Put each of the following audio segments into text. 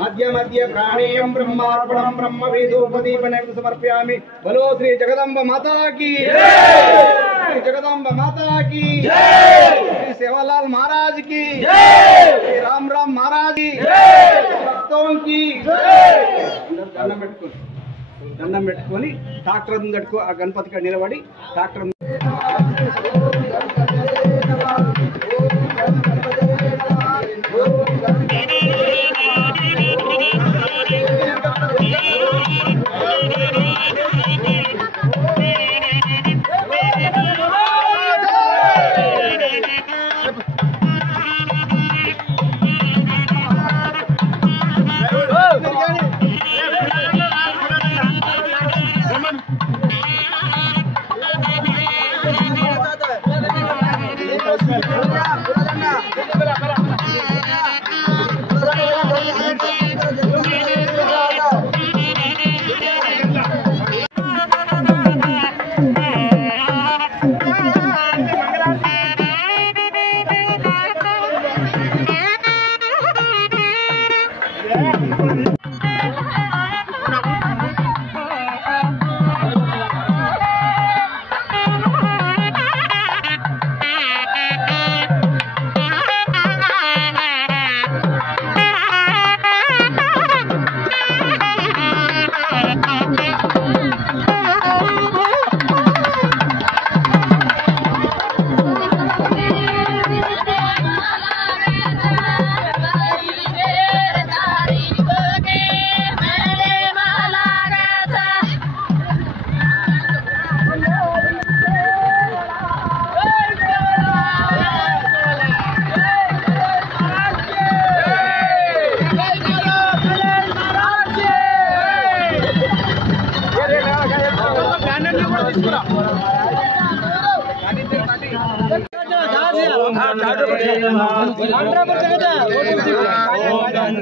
मध्य मध्य प्राणेयं ब्रह्मार्पणं ब्रह्म वेदोपदीपनं समर्पयामि। बोलो श्री जगदम्ब माता की जय, श्री जगदम्ब माता की जय, श्री सेवालाल महाराज की जय, श्री राम राम महाराज की जय, भक्तों की जय। దండం పెట్టుకొని ట్రాక్టర్ ముందడుకు ఆ గణపతికి నిలబడి ట్రాక్టర్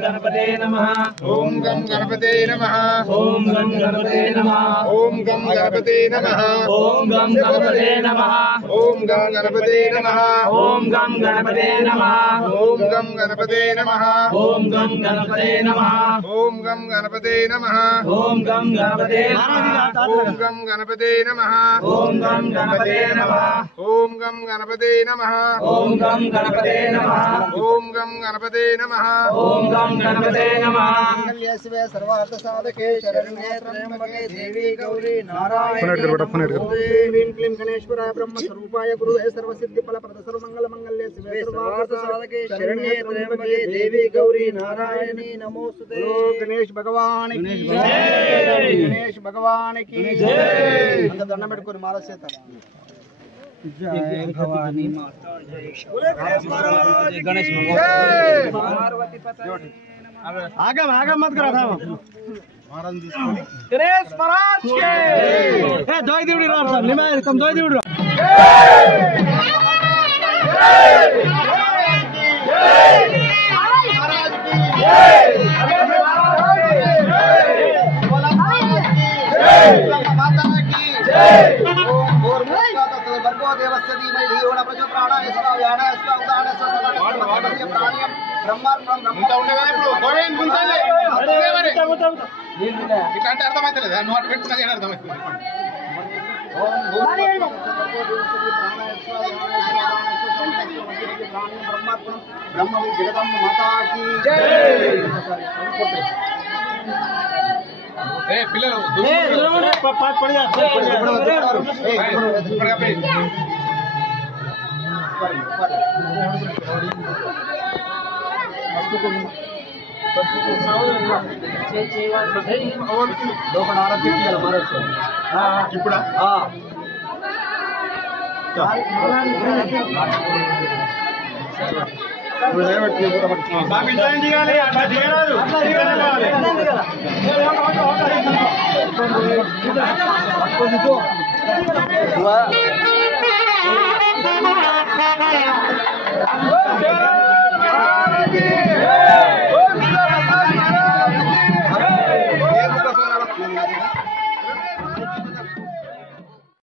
गणपते नमः ओम गम गणपते नमः ओम गम गणपते नमः ओम गम गणपते नमः ओम गम गणपते नमः ओम गम गणपते नमः ओम गम गणपते नमः ओम गम गणपते नमः ओम गम गणपते नमः ओम गम गणपते नमः ओम गम गणपते ओम गम गणपते नमः ओम गम गणपते नमः ओम गम गणपते नमः ओम गम गणपते नमः ओम गम गणपते नमः ओम गम गणपते नमः शिवे सर्वार्थ साधके शरण्ये त्र्यंबके देवी गौरी नारायणी ह्रीं क्लीं गणेश्वराय ब्रह्म स्वरूपाय गुरुवे सर्वसिद्धि फलप्रद सर्वमंगल मंगल्ये शिवे सर्वार्थ साधके शरण्ये त्र्यंबके देवी गौरी नारायणी नमोस्तुते। गणेश भगवान की जय, गणेश भगवान की जय। अंदर దండం పెట్టుకొని మాలసేత जय भवानी माता जय गणेश पार्वती पति आगे मत करा था गणेश महाराज के ए दोई दिवड़ी राम साहब निमा तुम दोई दिवड़ी ఇట్లాంటి అర్థమైతలేదు నువ్వు అటు పెట్టుకున్నా కానీ అర్థమవుతుంది ब्रह्म जगदम्ब माता की जय। పిల్లలు ఇప్పుడు Wow.